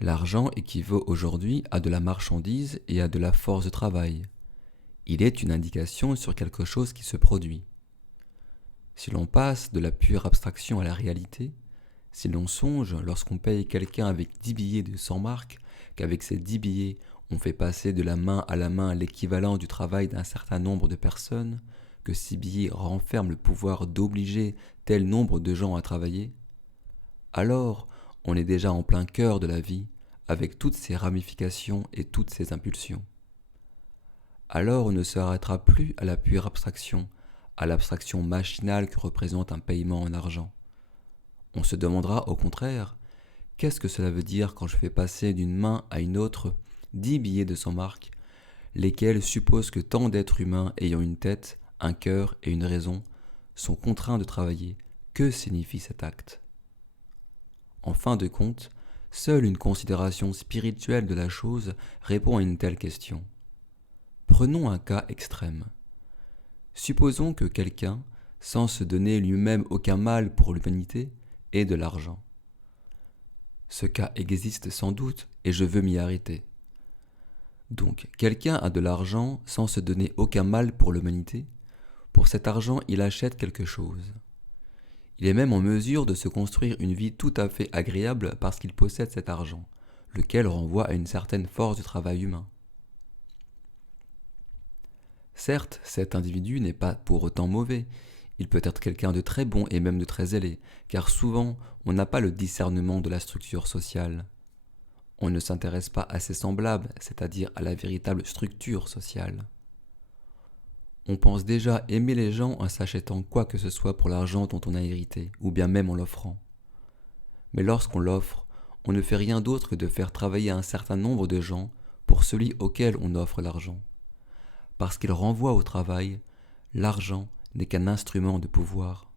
L'argent équivaut aujourd'hui à de la marchandise et à de la force de travail. Il est une indication sur quelque chose qui se produit. Si l'on passe de la pure abstraction à la réalité, si l'on songe lorsqu'on paye quelqu'un avec 10 billets de 100 marks, qu'avec ces 10 billets on fait passer de la main à la main l'équivalent du travail d'un certain nombre de personnes, que ces billets renferment le pouvoir d'obliger tel nombre de gens à travailler, alors on est déjà en plein cœur de la vie, avec toutes ses ramifications et toutes ses impulsions. Alors on ne s'arrêtera plus à la pure abstraction, à l'abstraction machinale que représente un paiement en argent. On se demandera au contraire, qu'est-ce que cela veut dire quand je fais passer d'une main à une autre 10 billets de 100 marks, lesquels supposent que tant d'êtres humains ayant une tête, un cœur et une raison sont contraints de travailler. Que signifie cet acte? En fin de compte, seule une considération spirituelle de la chose répond à une telle question. Prenons un cas extrême. Supposons que quelqu'un, sans se donner lui-même aucun mal pour l'humanité, ait de l'argent. Ce cas existe sans doute et je veux m'y arrêter. Donc, quelqu'un a de l'argent sans se donner aucun mal pour l'humanité. Pour cet argent, il achète quelque chose. Il est même en mesure de se construire une vie tout à fait agréable parce qu'il possède cet argent, lequel renvoie à une certaine force de travail humain. Certes, cet individu n'est pas pour autant mauvais. Il peut être quelqu'un de très bon et même de très zélé, car souvent on n'a pas le discernement de la structure sociale. On ne s'intéresse pas à ses semblables, c'est-à-dire à la véritable structure sociale. On pense déjà aimer les gens en s'achetant quoi que ce soit pour l'argent dont on a hérité, ou bien même en l'offrant. Mais lorsqu'on l'offre, on ne fait rien d'autre que de faire travailler un certain nombre de gens pour celui auquel on offre l'argent. Parce qu'il renvoie au travail, l'argent n'est qu'un instrument de pouvoir.